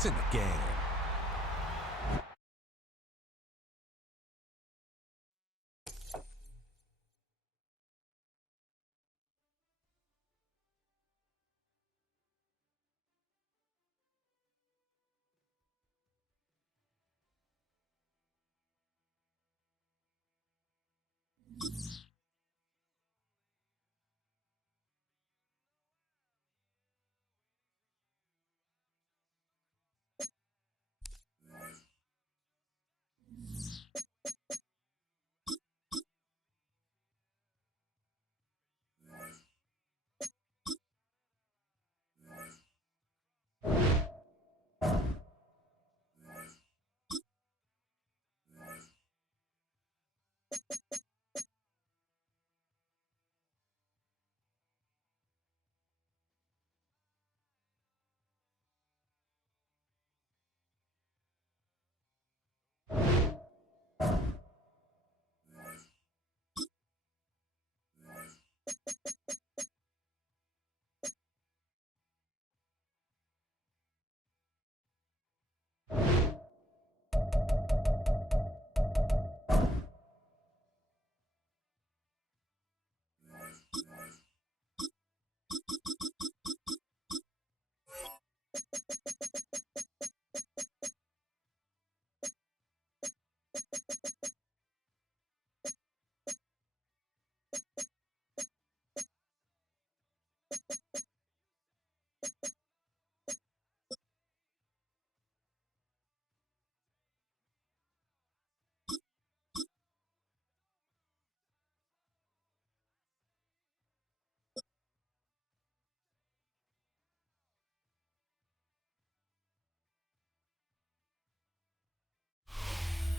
It's in the game.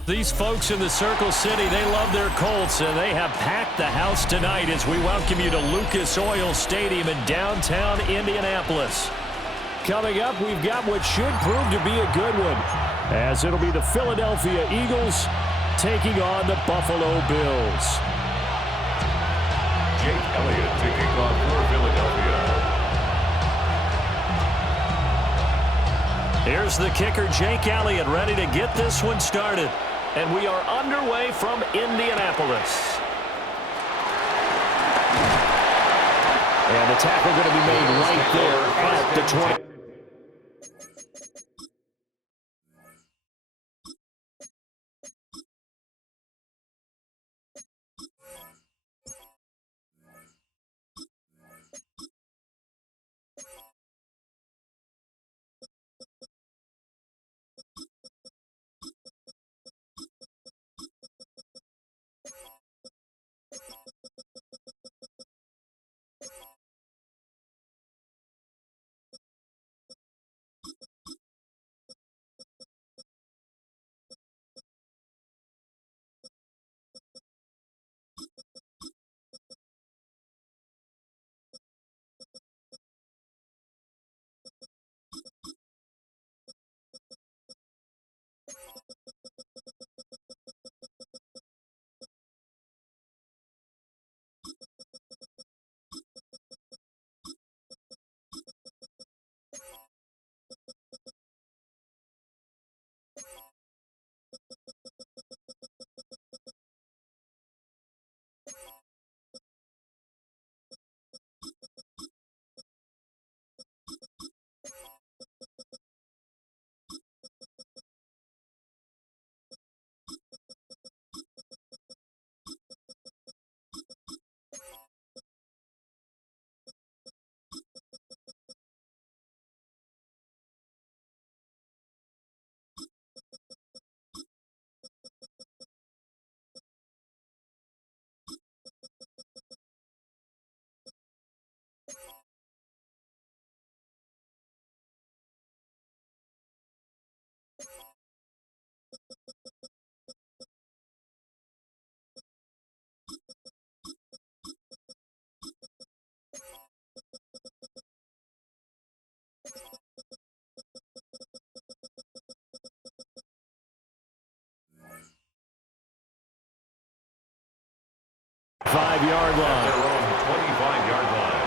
These folks in the Circle City, they love their Colts, and they have packed the house tonight as we welcome you to Lucas Oil Stadium in downtown Indianapolis. Coming up, we've got what should prove to be a good one, as it'll be the Philadelphia Eagles taking on the Buffalo Bills. Jake Elliott to kick off for Philadelphia. Here's the kicker, Jake Elliott, ready to get this one started. And we are underway from Indianapolis. And the tackle going to be made right there at the 20. Five-yard line. They're on the 25-yard line.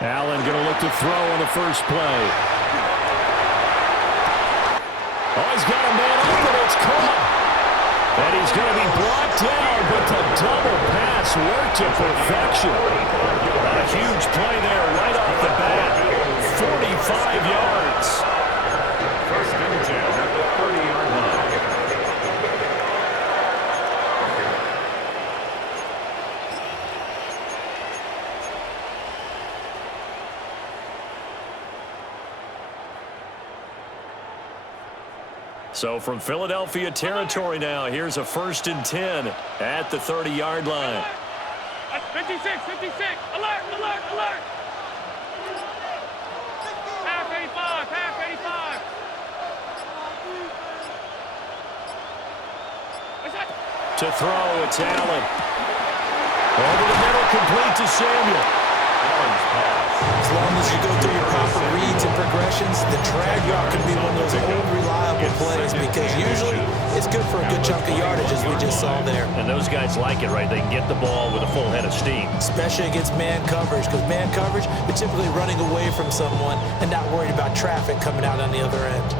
Allen going to look to throw on the first play. Oh, he's got a man open. It's caught. And he's going to be brought down, but the double pass worked to perfection. A huge play there right off the bat. 45 yards. First and 10 at the 30-yard line. So from Philadelphia territory now, here's a first and 10 at the 30-yard line. 56, 56, alert, alert, alert. Half 85, half 85. To throw, it's Allen. Over the middle, complete to Samuel. Allen's pass. As long as you go through your proper reads and progressions, the drag route can be one of those old reliable plays because usually it's good for a good chunk of yardage, as we just saw there. And those guys like it, right? They can get the ball with a full head of steam. Especially against man coverage, because man coverage, they're typically running away from someone and not worried about traffic coming out on the other end.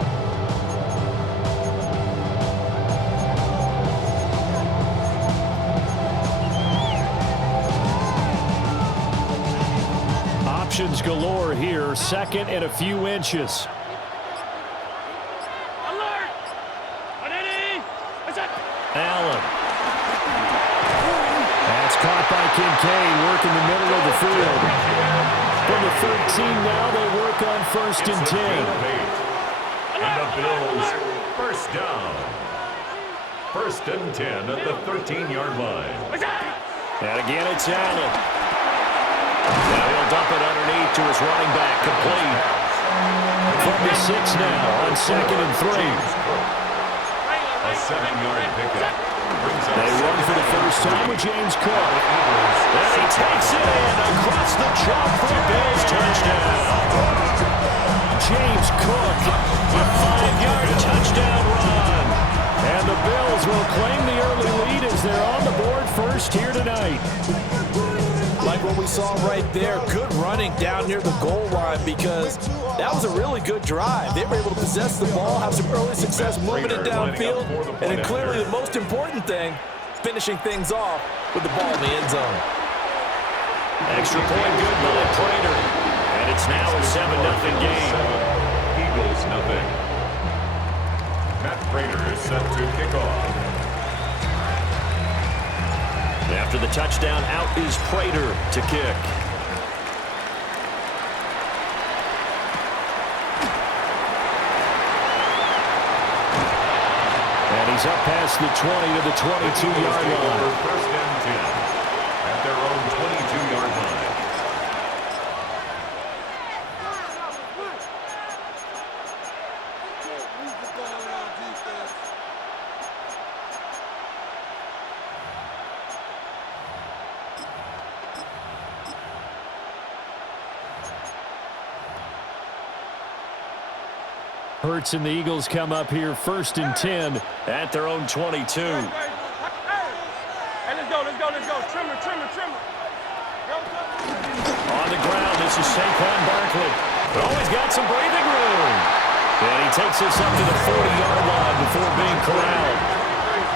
Options galore here, second and a few inches. Alert! Allen. That's caught by Kincaid, working the middle of the field. From the 13 now, they work on first and 10. And the Bills first down. First and 10 at the 13-yard line. And again, it's Allen. Now he'll dump it underneath to his running back, complete. From the 6 now on second and 3. A 7-yard pickup. They run for the first time with James Cook. And he takes it in across the chalk for a Bills touchdown. James Cook, a 5-yard touchdown run. And the Bills will claim the early lead as they're on the board first here tonight. Like what we saw right there, good running down near the goal line because that was a really good drive. They were able to possess the ball, have some early success moving it downfield, and then clearly the most important thing, finishing things off with the ball in the end zone. Extra point good by Prater. And it's now a 7-0 game. Eagles nothing. Matt Prater is set to kick off. After the touchdown, out is Prater to kick. And he's up past the 20 to the 22-yard line. First and 10 at their own 22-yard line. Hurts and the Eagles come up here first and 10 at their own 22. Hey, let's go, let's go, let's go. Trimmer, trimmer, trimmer. On the ground, this is Saquon Barkley. Oh, he's got some breathing room. And he takes this up to the 40-yard line before being corralled.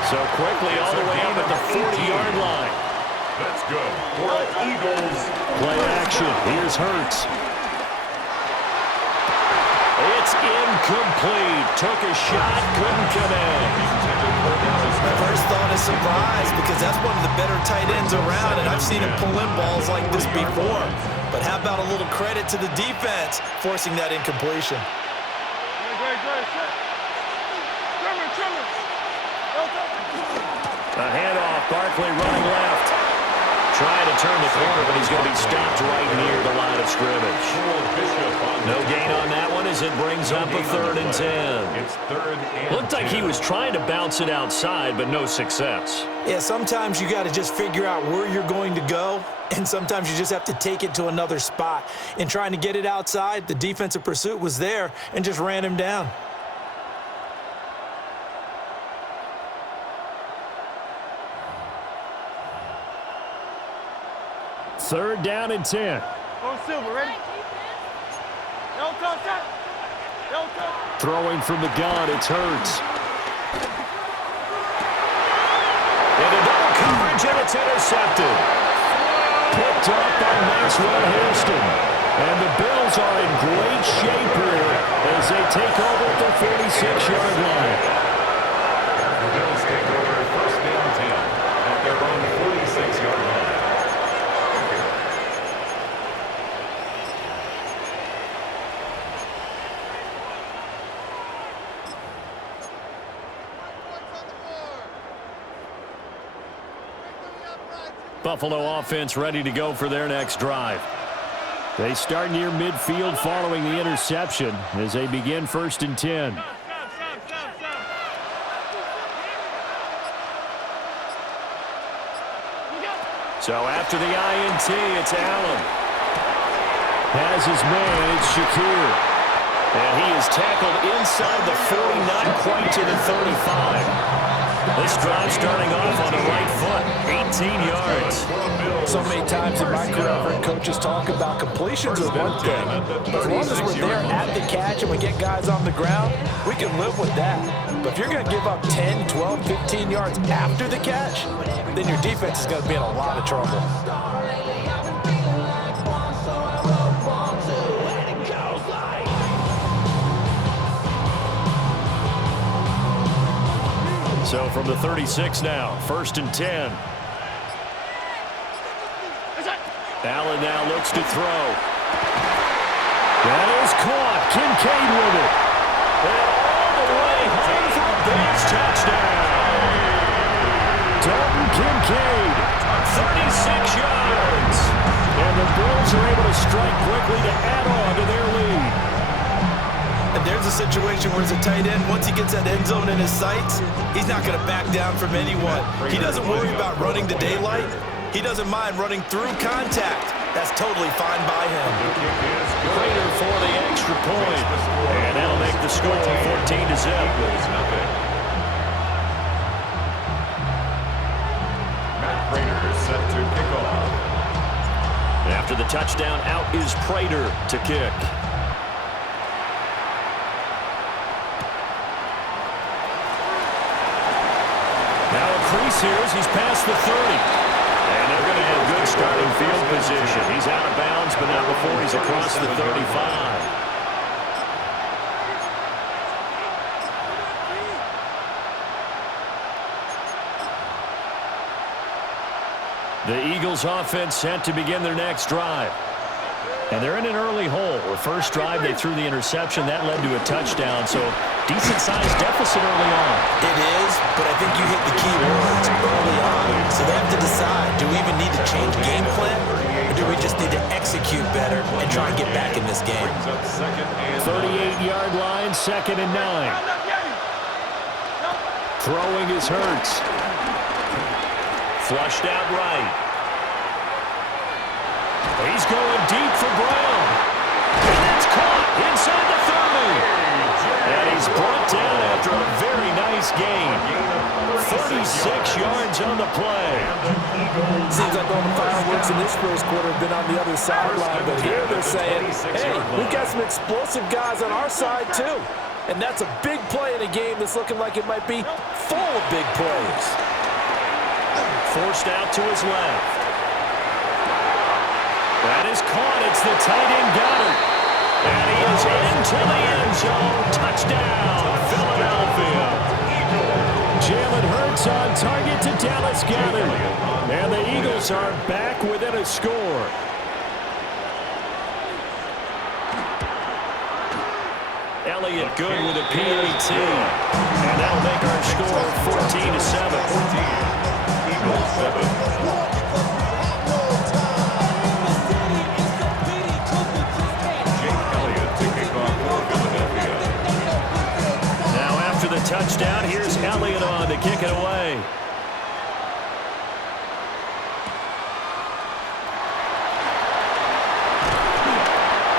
So quickly all the way up at the 40-yard line. That's good for Eagles. Play action. Here's Hurts. It's incomplete. Took a shot, couldn't connect. My first thought is surprise because that's one of the better tight ends around, and I've seen him pull in balls like this before. But how about a little credit to the defense forcing that incompletion? Great, great, great. Trimmer, trimmer. A handoff. Barkley running left. Trying to turn the corner, but he's going to be stopped right near the line of scrimmage. No gain on that one as it brings up a 3rd and 10. It's 3rd and 10. Looked like he was trying to bounce it outside, but no success. Yeah, sometimes you got to just figure out where you're going to go, and sometimes you just have to take it to another spot. In trying to get it outside, the defensive pursuit was there and just ran him down. Third down and 10. On Silver, ready? Yo, touch that. Yo, touch. Throwing from the gun, it's Hurts. Into double coverage, and it's intercepted. Picked up by Maxwell Houston. And the Bills are in great shape here as they take over at the 46-yard line. The Bills take over first and 10 at their own 46-yard line. Buffalo offense ready to go for their next drive. They start near midfield following the interception as they begin first and 10. Stop. So after the INT, it's Allen. Has his man, it's Shakir. And he is tackled inside the 40, not quite to the 35. This drive starting off on the right foot, 18 yards. So many times in my career, I've heard coaches talk about completions are one thing. But as long as we're there at the catch and we get guys on the ground, we can live with that. But if you're going to give up 10, 12, 15 yards after the catch, then your defense is going to be in a lot of trouble. So from the 36 now, first and 10. Allen now looks to throw. That is caught. Kincaid with it. And all the way home for a Bills touchdown. Dalton Kincaid, 36 yards. And the Bills are able to strike quickly to add on to their lead. And there's a situation where as a tight end, once he gets that end zone in his sights, he's not going to back down from anyone. He doesn't worry about running to daylight. He doesn't mind running through contact. That's totally fine by him. Prater for the extra point. And that'll make the score 14-0. Matt Prater is set to kick off. After the touchdown, out is Prater to kick. Now a crease here as he's past the 30. And they're going to have good starting field position. He's out of bounds, but not before he's across the 35. The Eagles offense set to begin their next drive. And they're in an early hole. The first drive, they threw the interception. That led to a touchdown, so decent-sized deficit early on. It is, but I think you hit the key words early on. So they have to decide, do we even need to change game plan, or do we just need to execute better and try and get back in this game? 38-yard line, 2nd and 9. Throwing is Hurts. Flushed out right. He's going deep for Brown. And it's caught inside the 30. And he's brought down after a very nice gain. 36 yards on the play. Seems like all the fireworks in this first quarter have been on the other sideline, but here they're saying, hey, we've got some explosive guys on our side too. And that's a big play in a game that's looking like it might be full of big plays. Forced out to his left. That is caught. It's the tight end Goddard. And he is into the end zone. Touchdown, Philadelphia. Jalen Hurts on target to Dallas Goddard. And the Eagles are back within a score. Elliott good with a PAT. And that'll make our score 14-7. Eagles 7. Touchdown. Here's Elliott on to kick it away.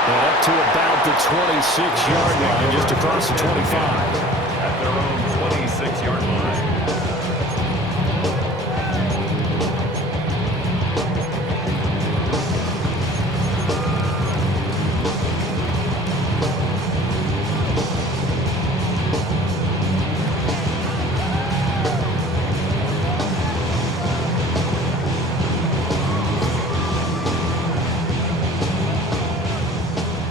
And up to about the 26-yard line, just across the 25. At their own 26-yard line.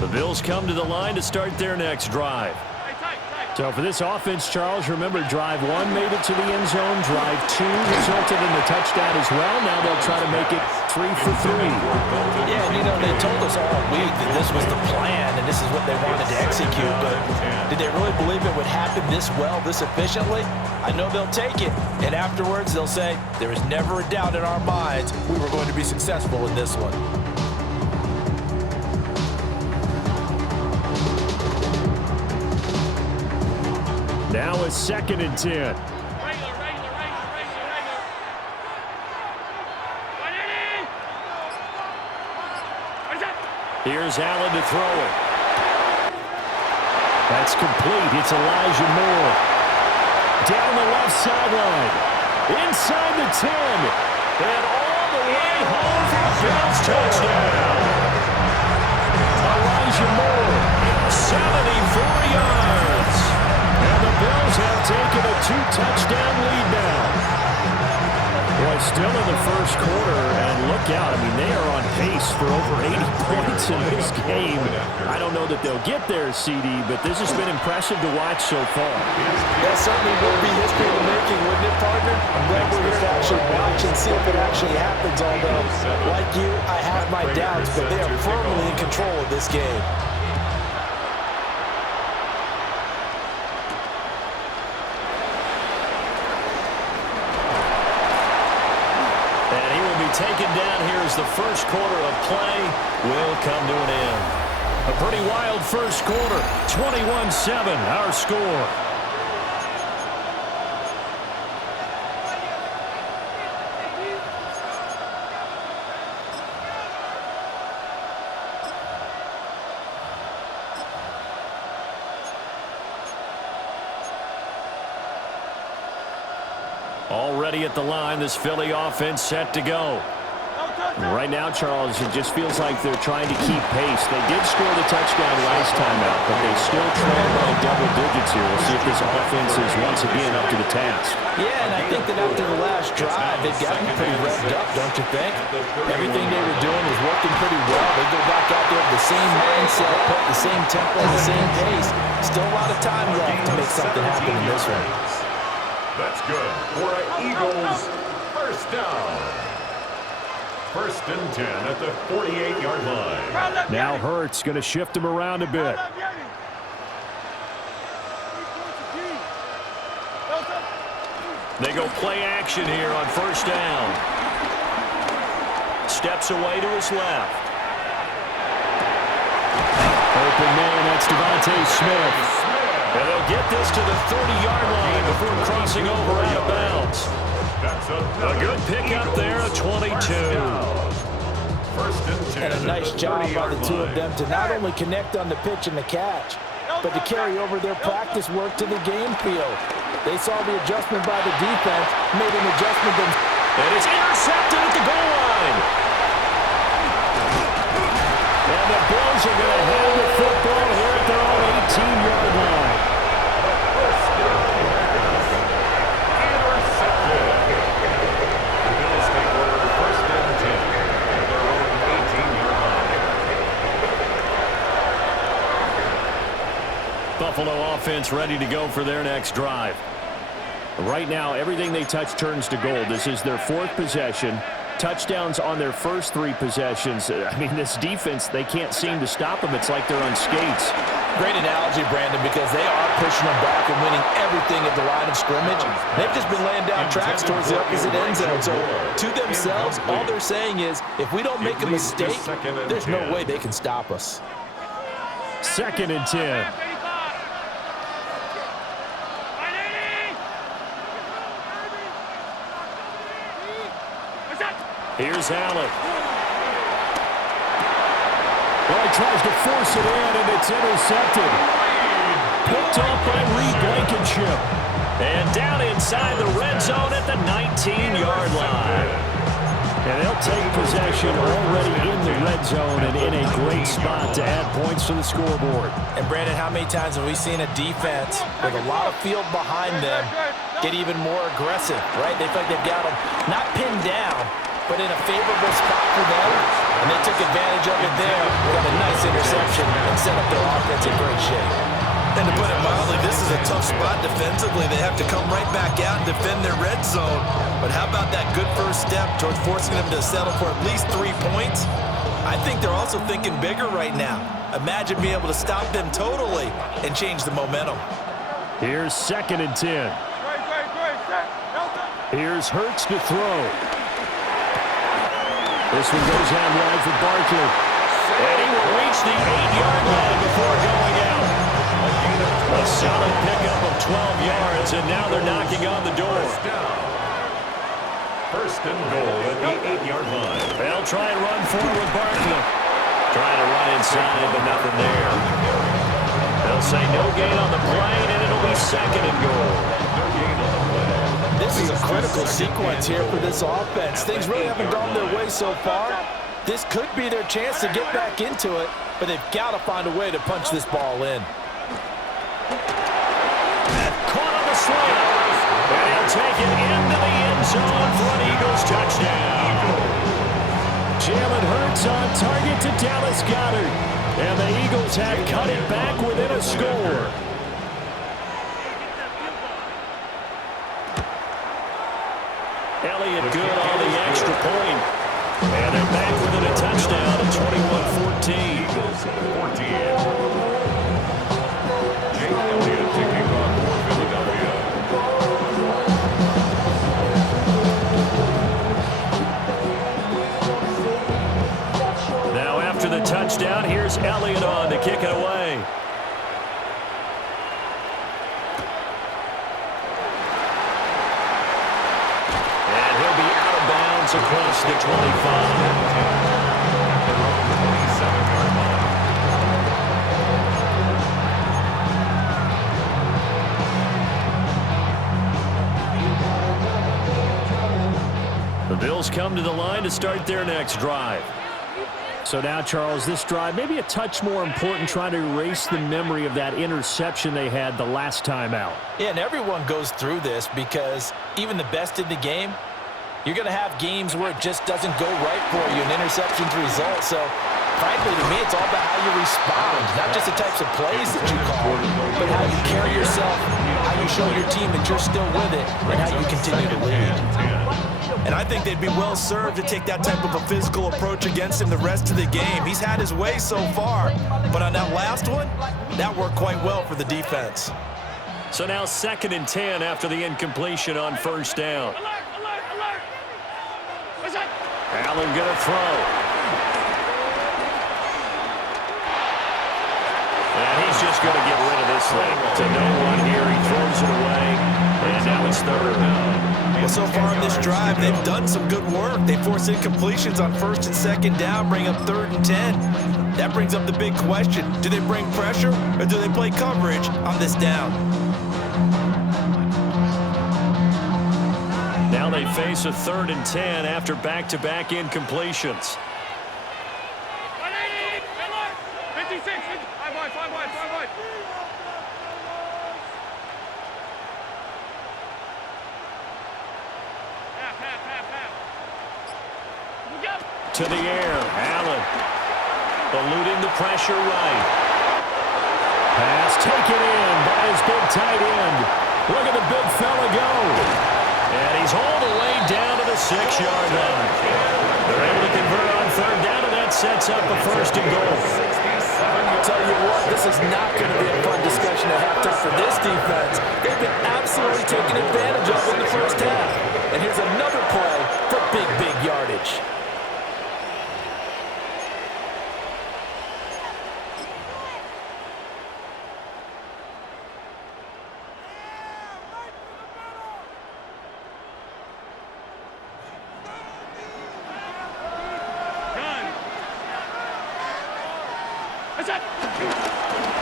The Bills come to the line to start their next drive. So for this offense, Charles, remember, drive 1 made it to the end zone. Drive 2 resulted in the touchdown as well. Now they'll try to make it 3 for 3. Yeah, and they told us all week that this was the plan and this is what they wanted to execute. But did they really believe it would happen this well, this efficiently? I know they'll take it. And afterwards, they'll say, there was never a doubt in our minds we were going to be successful in this one. Now a 2nd and 10. Here's Allen to throw it. That's complete. It's Elijah Moore. Down the left sideline. Inside the 10. And all the way home for a Bills touchdown. Elijah Moore, 74 yards. And the Bills have taken a 2-touchdown lead now. Boy, still in the first quarter, and look out. I mean, they are on pace for over 80 points in this game. I don't know that they'll get there, CD, but this has been impressive to watch so far. That certainly will be history in the making, wouldn't it, partner? I'm glad we're here to actually watch and see if it actually happens, although, like you, I have my doubts, but they are firmly in control of this game. Taken down here as the first quarter of play will come to an end. A pretty wild first quarter, 21-7, our score. Already at the line, this Philly offense set to go. Right now, Charles, it just feels like they're trying to keep pace. They did score the touchdown last time out, but they still trail by double digits here. We'll see if this offense is once again up to the task. Yeah, and I think that after the last drive, they've gotten pretty revved up, don't you think? Everything they were doing was working pretty well. They go back out there with the same mindset, put the same tempo, the same pace. Still a lot of time left to make something happen in this one. That's good for an Eagles first down. 1st and 10 at the 48-yard line. Now Hurts going to shift him around a bit. They go play action here on 1st down. Steps away to his left. Open man, that's Devontae Smith. And they'll get this to the 30-yard line before crossing over out of bounds. A good pickup there, a 22. 1st and 10. And a nice job by the two of them to not only connect on the pitch and the catch, but to carry over their practice work to the game field. They saw the adjustment by the defense, made an adjustment. And it's intercepted at the goal line. And the Bills are going to have the football here at their own 18-yard line. Buffalo offense ready to go for their next drive. Right now, everything they touch turns to gold. This is their 4th possession. Touchdowns on their first 3 possessions. I mean, this defense, they can't seem to stop them. It's like they're on skates. Great analogy, Brandon, because they are pushing them back and winning everything at the line of scrimmage. They've just been laying down tracks towards the opposite end zone. So to themselves, all they're saying is, if we don't make a mistake, there's no way they can stop us. 2nd and 10. Here's Allen. Well, he tries to force it in, and it's intercepted. Picked off by Reed Blankenship. And down inside the red zone at the 19-yard line. And they'll take possession already in the red zone and in a great spot to add points to the scoreboard. And, Brandon, how many times have we seen a defense with a lot of field behind them get even more aggressive, right? They feel like they've got them not pinned down, but in a favorable spot for them, and they took took advantage of it there. Got a nice interception and set up their offense in great shape. And to put it mildly, this is a tough spot defensively. They have to come right back out and defend their red zone. But how about that good first step towards forcing them to settle for at least 3 points? I think they're also thinking bigger right now. Imagine being able to stop them totally and change the momentum. Here's 2nd and 10. Here's Hurts to throw. This one goes out wide for Barkley. And he will reach the 8-yard line before going out. A solid pickup of 12 yards, and now they're knocking on the door. First and goal at the 8-yard line. They'll try and run forward with Barkley. Trying to run inside, but nothing there. They'll say no gain on the play, and it'll be 2nd and goal. No gain on the play. This is a critical sequence here for this offense. Things really haven't gone their way so far. This could be their chance to get back into it, but they've got to find a way to punch this ball in. Caught on the slant. And he'll take it into the end zone for an Eagles touchdown. Jalen Hurts on target to Dallas Goedert. And the Eagles have cut it back within a score. Elliott good on the extra point. And they're back within a touchdown at 21-14. Eagles 14. Jake Elliott kicking off for Philadelphia. Now after the touchdown, here's Elliott on to kick it away. And he'll be out of bounds across the 25. 27-yard line. The Bills come to the line to start their next drive. So now, Charles, this drive maybe a touch more important, trying to erase the memory of that interception they had the last time out. Yeah, and everyone goes through this because even the best in the game, you're going to have games where it just doesn't go right for you, an interception's result. So, frankly, to me, it's all about how you respond, not just the types of plays that you call, but how you carry yourself, how you show your team that you're still with it, and how you continue to lead. And I think they'd be well served to take that type of a physical approach against him the rest of the game. He's had his way so far, but on that last one, that worked quite well for the defense. So now 2nd and 10 after the incompletion on first down. Allen gonna throw. And he's just going to get rid of this thing. To no one here, he throws it away, and now it's 3rd down. Well, so far in this drive, they've done some good work. They forced incompletions on 1st and 2nd down, bring up 3rd and 10. That brings up the big question. Do they bring pressure, or do they play coverage on this down? Now they face a 3rd and 10 after back-to-back incompletions. 56, 5 wide. To the air, Allen eluding the pressure right. Pass taken in by his big tight end. Look at the big fella go. And he's hauled away down to the 6-yard line. They're able to convert on 3rd down, and that sets up a 1st and goal. I'll tell you what, this is not going to be a fun discussion at halftime for this defense. They've been absolutely taken advantage of in the first half. And here's another play for big yardage.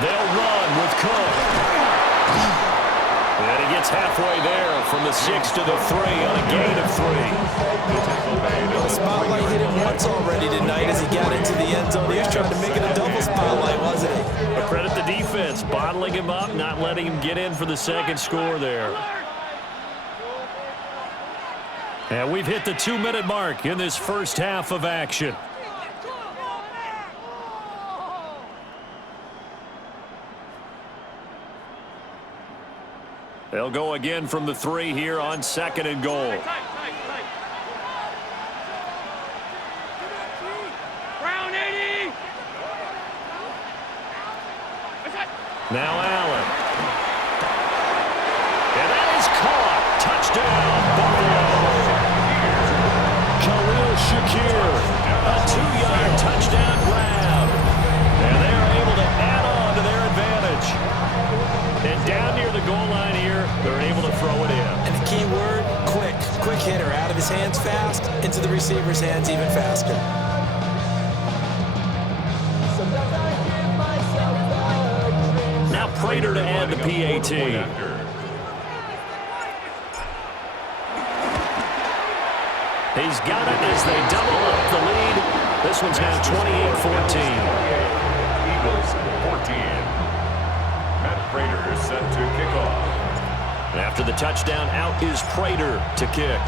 They'll run with Cook. And he gets halfway there from the 6 to the 3 on a gain of 3. The spotlight hit him once already tonight as he got into the end zone. He was trying to make it a double spotlight, wasn't he? But credit the defense, bottling him up, not letting him get in for the 2nd score there. And we've hit the 2-minute mark in this first half of action. They'll go again from the 3 here on 2nd and goal. Tight. Brown 80. Now Allen. And that is caught. Touchdown, Buffalo. Khalil Shakir. A 2-yard touchdown grab. And they are able to add on to their advantage. And down near the goal line here, they're able to throw it in. And the key word, quick. Quick hitter. Out of his hands fast, into the receiver's hands even faster. Now Prater to add the PAT. He's got it as they double up the lead. This one's now 28-14. Eagles 14. Matt Prater set to kick off. And after the touchdown, out is Prater to kick.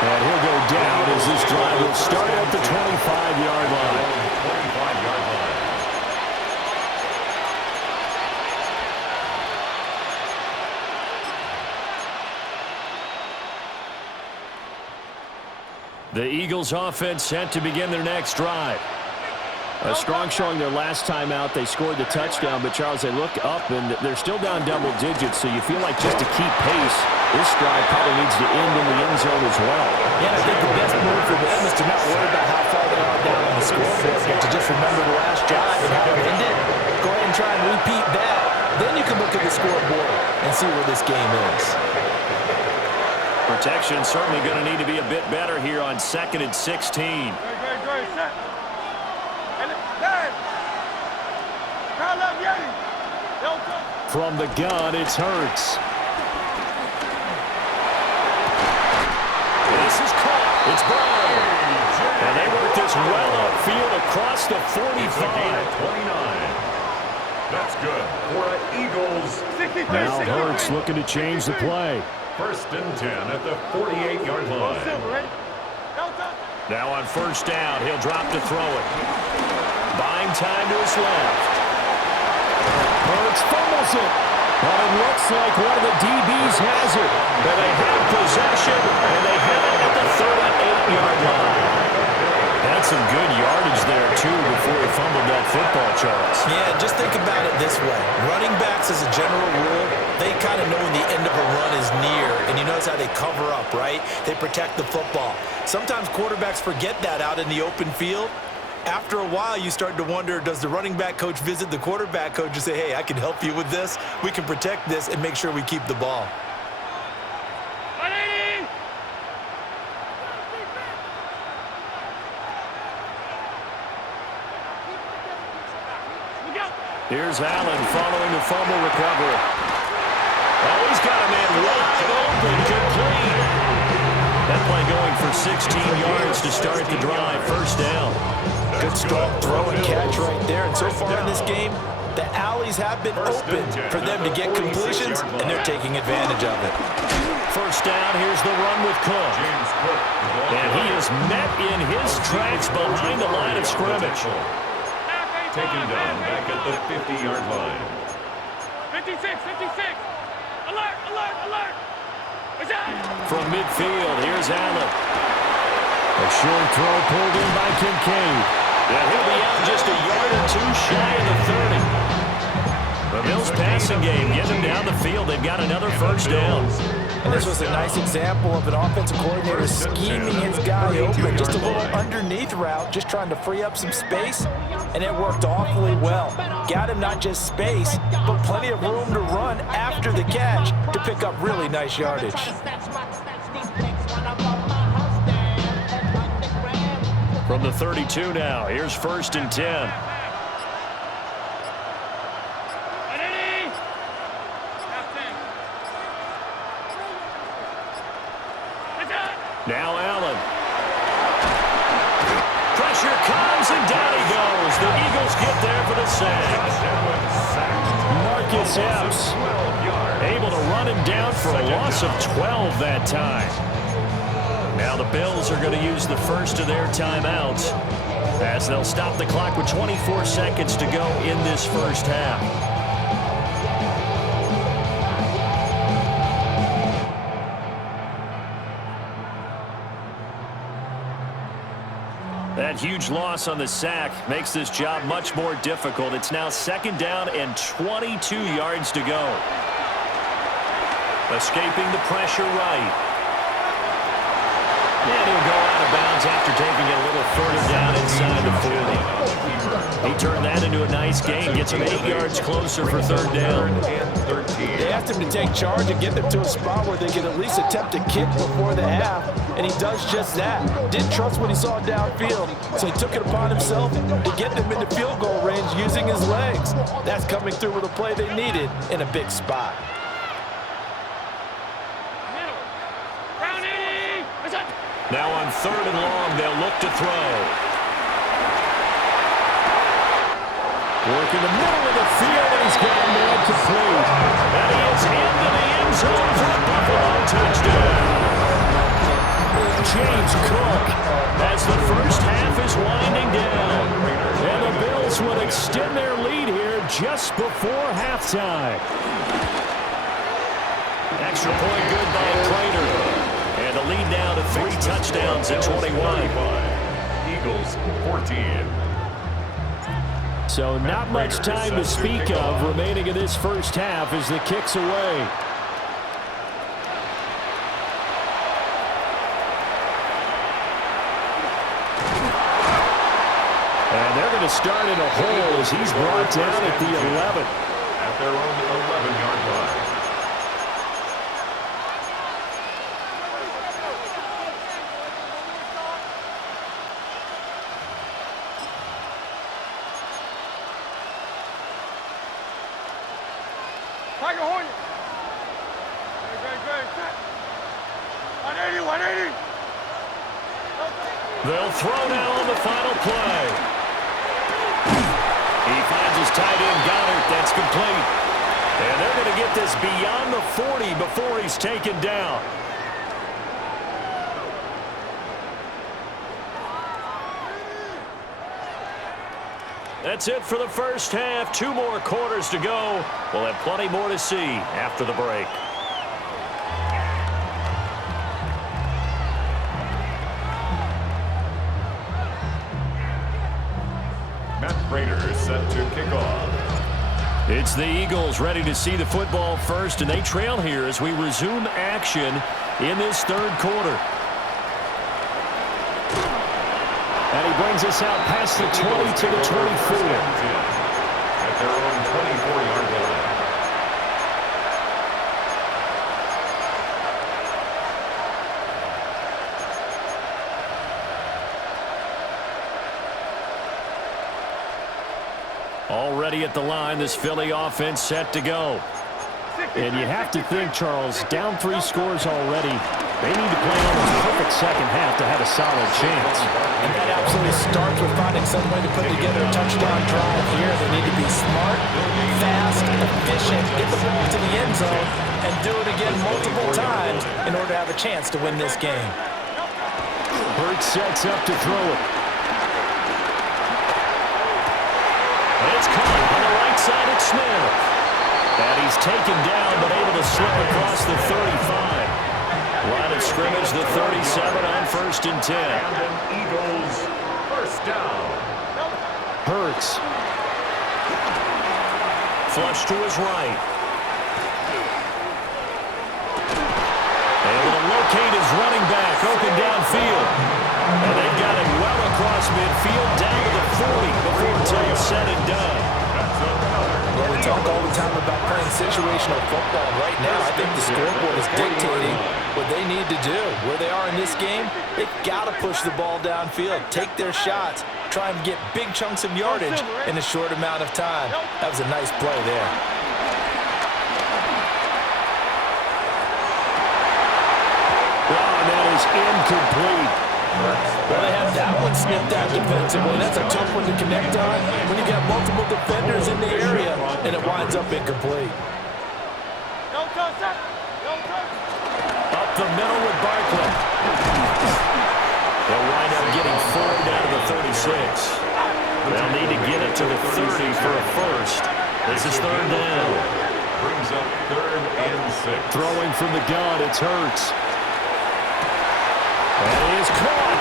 And he'll go down as this drive will start at the 25-yard line. 25-yard line. The Eagles offense set to begin their next drive. A strong showing their last time out. They scored the touchdown, but Charles, they look up and they're still down double digits, so you feel like just to keep pace, this drive probably needs to end in the end zone as well. Yeah, I think the best move for them is to not worry about how far they are down on the scoreboard, but to just remember the last drive and how it ended. Go ahead and try and repeat that. Then you can look at the scoreboard and see where this game is. Protection certainly going to need to be a bit better here on 2nd and 16. Great, set. And then. Crowd up, Yeti. From the gun, it's Hurts. This is caught. It's Brown. And they work this well upfield across the 45. 29. That's good for an Eagles. Now Hurts looking to change the play. 1st and 10 at the 48-yard line. Now on 1st down, he'll drop to throw it. Buying time to his left. Hurts fumbles it. But it looks like one of the DBs has it. But they have possession, and they have it at the 38-yard line. That's some good yardage there, too, before he fumbled that football, Charles. Yeah, just think about it this way. Running backs, as a general rule, they kind of know when the end of a run is near, and you notice how they cover up, right? They protect the football. Sometimes quarterbacks forget that out in the open field. After a while, you start to wonder, does the running back coach visit the quarterback coach and say, hey, I can help you with this. We can protect this and make sure we keep the ball. Here's Allen following the fumble recovery. Oh, he's got a man wide open, complete. That play going for 16 yards to start the drive. 1st down. Good strong throw and catch right there. And so far in this game, the alleys have been open for them to get completions, and they're taking advantage of it. 1st down, here's the run with Cook. And he is met in his tracks behind the line of scrimmage. Taken down back at the 50-yard line. 56. Alert. From midfield, here's Allen. A short throw pulled in by Kincaid. And he'll be out just a yard or two shy of the 30. The Bills passing game, get them down the field. They've got another 1st down. And this was a nice example of an offensive coordinator scheming his guy open. Just a little underneath route, just trying to free up some space, and it worked awfully well. Got him not just space, but plenty of room to run after the catch to pick up really nice yardage. From the 32 now, here's 1st and 10. Now Allen. Pressure comes, and down he goes. The Eagles get there for the sack. Marcus Epps able to run him down for a loss of 12 that time. Now the Bills are going to use the first of their timeouts as they'll stop the clock with 24 seconds to go in this first half. That huge loss on the sack makes this job much more difficult. It's now 2nd down and 22 yards to go. Escaping the pressure right. And he'll go out of bounds after taking it a little further down inside the 40. He turned that into a nice gain. Gets him 8 yards closer for 3rd down. They asked him to take charge and get them to a spot where they could at least attempt to kick before the half, and he does just that. Didn't trust what he saw downfield, so he took it upon himself to get them into field goal range using his legs. That's coming through with a play they needed in a big spot. Now on 3rd and long, they'll look to throw. Work in the middle of the field, and he's got a man complete. And he is into the end zone for a Buffalo touchdown. James Cook, as the first half is winding down. And the Bills will extend their lead here just before halftime. Extra point good by Prater. And the lead now to 3 touchdowns at 21. Eagles 14. So not much time to speak of remaining in this first half as the kick's away. And they're going to start in a hole as he's brought down at the 11. At their own 11-yard line. Tiger Hornet. Great. 180, 180. They'll throw now on the final play. He finds his tight end, Goddard. That's complete. And they're going to get this beyond the 40 before he's taken down. That's it for the first half. 2 more quarters to go. We'll have plenty more to see after the break. Matt Prater is set to kick off. It's the Eagles ready to see the football first, and they trail here as we resume action in this 3rd quarter. And he brings us out past the 20 to the 24. At their own 24-yard line. Already at the line, this Philly offense set to go. And you have to think, Charles, down 3 scores already. They need to play almost perfect second half to have a solid chance. And that absolutely starts with finding some way to put together a touchdown drive here. They need to be smart, fast, efficient, get the ball to the end zone, and do it again multiple times in order to have a chance to win this game. Hurts sets up to throw it. And it's caught on the right side at Smith. And he's taken down, but able to slip across the 35. Line of scrimmage, the 37 on 1st and 10. And Eagles first down. Hurts. Flush to his right. Able to locate his running back, open downfield. And they've got it well across midfield, down to the 40 before it's all said and done. Well, we talk all the time about playing situational football. Right now, I think the scoreboard is dictating what they need to do. Where they are in this game, they've got to push the ball downfield, take their shots, try and get big chunks of yardage in a short amount of time. That was a nice play there. Oh, that is incomplete. Well, they have that one snipped out defensively. That's a tough one to connect on when you got multiple defenders in the area, and it winds up incomplete. Up the middle with Barkley. They'll wind up getting 4 down to the 36. They'll need to get it to the 30 for a first. This is 3rd down. Brings up 3rd and 6. Throwing from the gun, it's Hurts. And he is caught.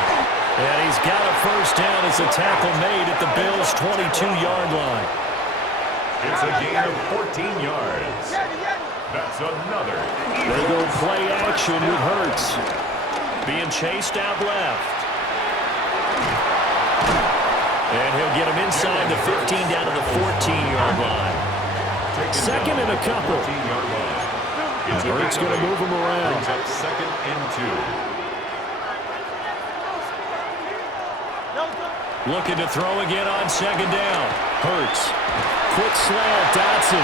And he's got a first down as a tackle made at the Bills' 22-yard line. It's a gain of 14 yards. That's another. They go play action with Hurts. Being chased out left. And he'll get him inside the 15 down to the 14-yard line. 2nd and a couple. And Hurts going to move him around. Brings up 2nd and 2. Looking to throw again on 2nd down. Hurts. Quick slant, Dotson.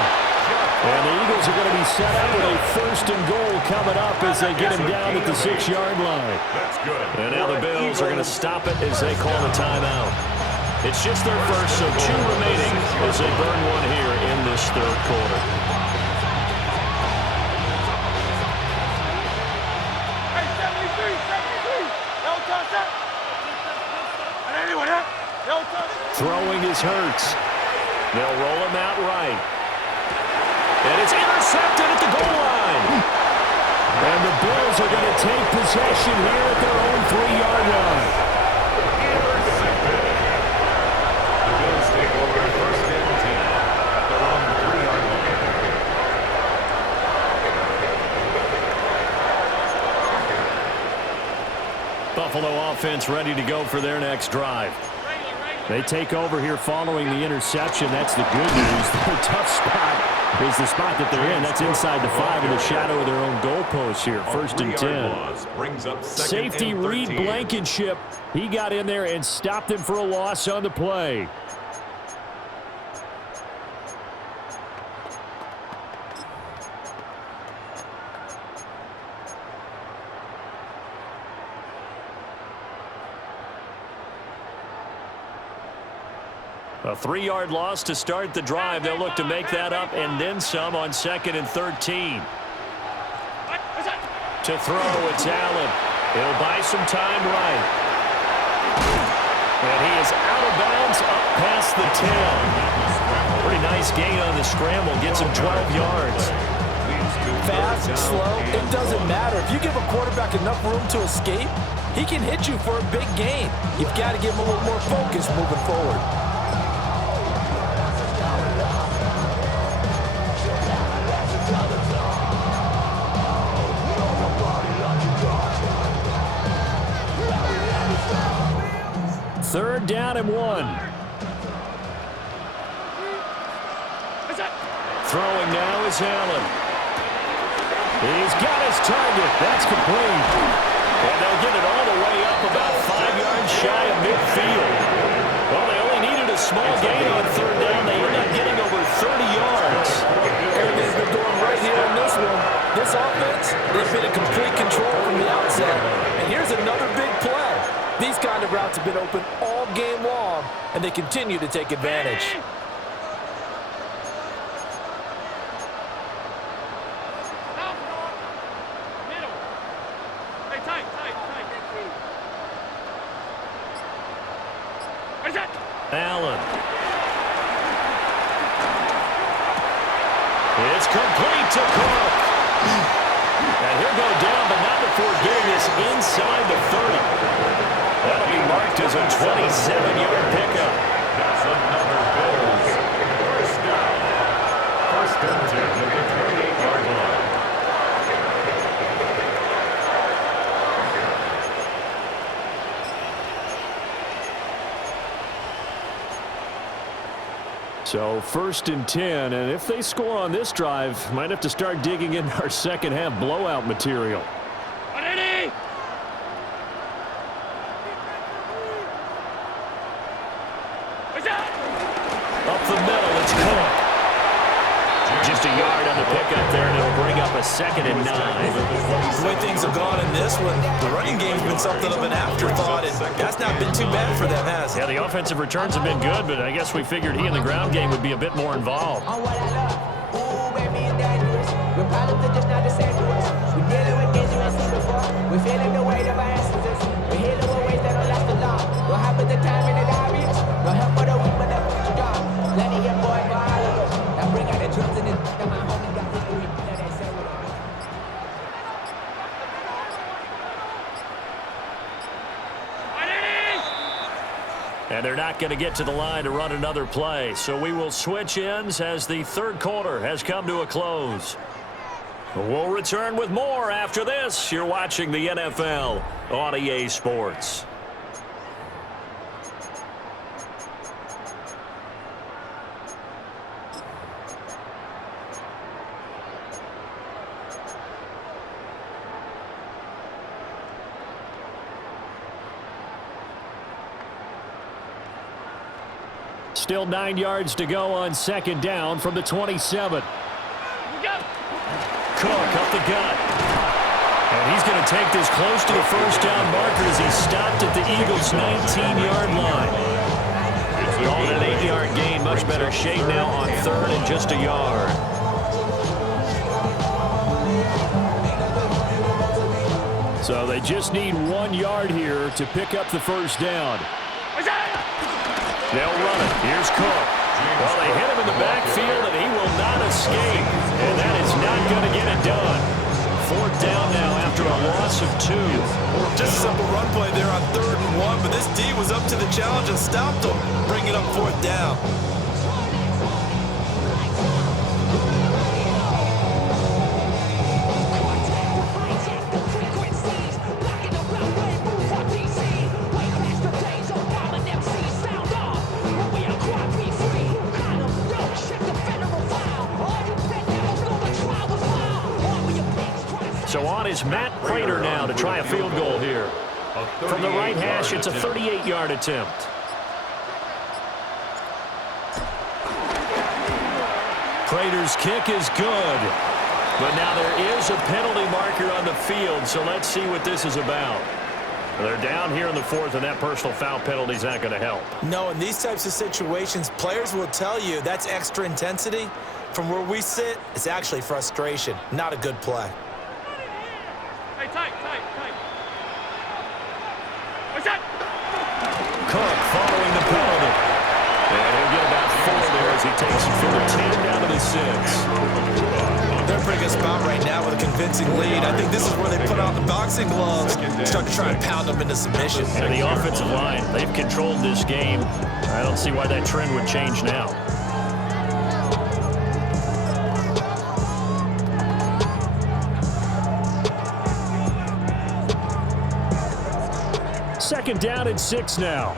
And the Eagles are going to be set up with a 1st and goal coming up as they get him down at the 6-yard line. That's good. And now the Bills are going to stop it as they call a timeout. It's just their first, so 2 remaining as they burn one here in this 3rd quarter. Hey, 73. No touchdown. And anyone else? No touchdown. Throwing is Hurts. They'll roll him out right. And it's intercepted at the goal line. And the Bills are going to take possession here at their own 3-yard line. Intercepted. The Bills take over 1st and 10 at their own 3-yard line. Buffalo offense ready to go for their next drive. They take over here following the interception. That's the good news. Their tough spot is the spot that they're in. That's inside the 5 in the shadow of their own goalpost here. 1st and 10. Brings up 2nd Safety and 13. Reed Blankenship. He got in there and stopped him for a loss on the play. A 3-yard loss to start the drive. They'll look to make that up and then some on 2nd and 13. To throw, it's Allen. He'll buy some time right. And he is out of bounds up past the 10. Pretty nice gain on the scramble. Gets him 12 yards. Fast, slow, it doesn't matter. If you give a quarterback enough room to escape, he can hit you for a big gain. You've got to give him a little more focus moving forward. Third down and 1. Throwing now is Allen. He's got his target. That's complete. And they'll get it all the way up about 5 yards shy of midfield. Well, they only needed a small gain on 3rd down. They end up getting over 30 yards. Everything's been going right here in this one. This offense, they've been in complete control from the outset. And here's another big play. These kind of routes have been open all game long, and they continue to take advantage. Allen. It's complete to Cook. And he'll go down, but not before getting this inside the 30. That'll be marked as a 27-yard pickup. That's another Bills. First down. 1st and 10 at the 28-yard line. So 1st and 10, and if they score on this drive, might have to start digging in our second half blowout material. Up the middle, it's Cook. Just a yard on the pickup there, and it'll bring up a 2nd and 9. The way things have gone in this one, the running game's been something of an afterthought, and that's not been too bad for them, has it? Yeah, the offensive returns have been good, but I guess we figured he in the ground game would be a bit more involved. We're feeling the weight of our ancestors. We're healing with ways that And they're not going to get to the line to run another play. So we will switch ends as the third quarter has come to a close. We'll return with more after this. You're watching the NFL on EA Sports. Still 9 yards to go on second down from the 27. Cook up the gut. And he's going to take this close to the first down marker as he stopped at the Eagles' 19-yard line. All an 8-yard gain, much better shape now on third and just a yard. So they just need 1 yard here to pick up the first down. They'll run it. Here's Cook. Well, they hit him in the backfield, and he will not escape. And that is not going to get it done. Fourth down now after a loss of 2. Just a simple run play there on 3rd and 1, but this D was up to the challenge and stopped him, bringing up 4th down. So on is Matt Prater now to try a field goal here. From the right hash, it's a 38-yard attempt. Prater's kick is good. But now there is a penalty marker on the field, so let's see what this is about. They're down here in the 4th, and that personal foul penalty is not going to help. No, in these types of situations, players will tell you that's extra intensity. From where we sit, it's actually frustration, not a good play. Hey, tight. What's that? Cook following the penalty. And he'll get about 4 there as he takes it from the 10 down to the 6. They're in a pretty good spot right now with a convincing lead. I think this is where they put on the boxing gloves, start to try and pound them into submission. And the offensive line, they've controlled this game. I don't see why that trend would change now. Second down and 6 now.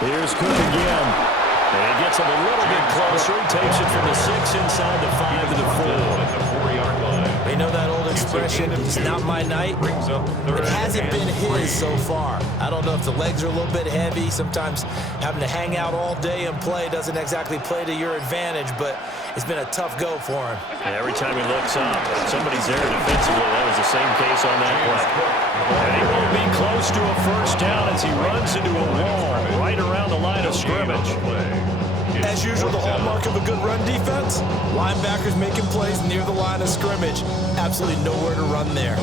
Here's Cook again. And he gets him a little bit closer. He takes it from the 6 inside the 5 to the 4-yard line. You know that old expression, it's not my night? It hasn't been his so far. I don't know if the legs are a little bit heavy. Sometimes having to hang out all day and play doesn't exactly play to your advantage, but it's been a tough go for him. And every time he looks up, somebody's there defensively. That was the same case on that play. And he won't be close to a first down as he runs into a wall right around the line of scrimmage. As usual, the hallmark of a good run defense, linebackers making plays near the line of scrimmage. Absolutely nowhere to run there.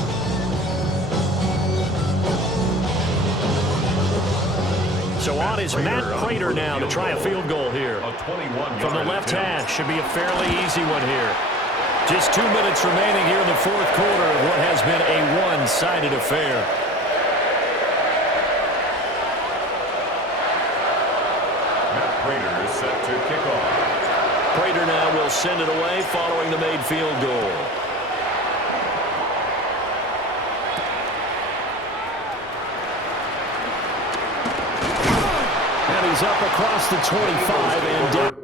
So on is Matt Prater now to try a field goal here. From the left hash, should be a fairly easy one here. Just 2 minutes remaining here in the 4th quarter of what has been a one-sided affair. Matt Prater is set to kick off. Prater now will send it away following the made field goal. And he's up across the 25 and down.